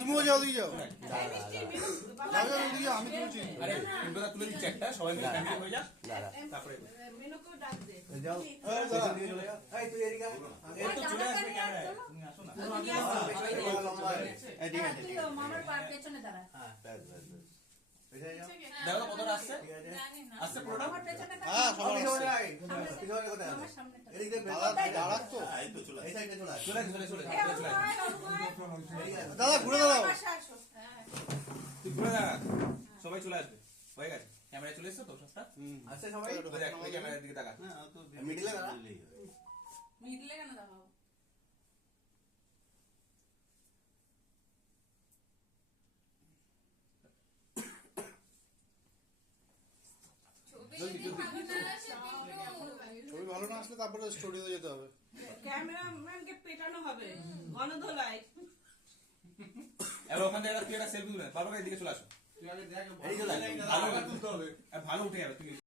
তুমিও যাও দিকে যাও আমি তুলছি আরে তুলে দিচ্ছি একটা সবাই মিলে ফ্যামিলি হয়ে যা তারপরে মেনুকেও ডাক দে যাও এই তুই এদিকে তো চলে আসবে ক্যামেরায় তুমি আসো না ঠিক আছে মামার পার পেছনে দাঁড়া হ্যাঁ ব্যাস ব্যাস ব্যাস এসে যাও দেখো কতটা আসছে ঠিক আছে আসছে পুরোটা আমার পেছনে হ্যাঁ সবার পিছনে আসছে। আয় পিছনে কোথায় আমার সামনে এদিকে দাঁড়াক তো এই তো চলে এই সাইডে চলে আয় চলে চলে চলে চলে দাদা ঘুরে দাঁড়াও তুই ঘুরে দাঁড়া সবাই চলে আসবে হয়ে গেছে ক্যামেরায় চলে এসছো তো সবটা আসছে সবাই ওই ক্যামেরার দিকে তাকা মিডিলে দাঁড়া মিডলে কেন দাঁড়াও ছবি ভালো না আসলে তারপরে স্টুডিওতে যেতে হবে ক্যামেরাম্যানকে পেটানো হবে গণধোলায় এবার ওখান থেকে তুই একটা সেলফি তুলে বারবার এদিকে চলে আসো এই চলে আয় ভালো উঠে যাবে তুমি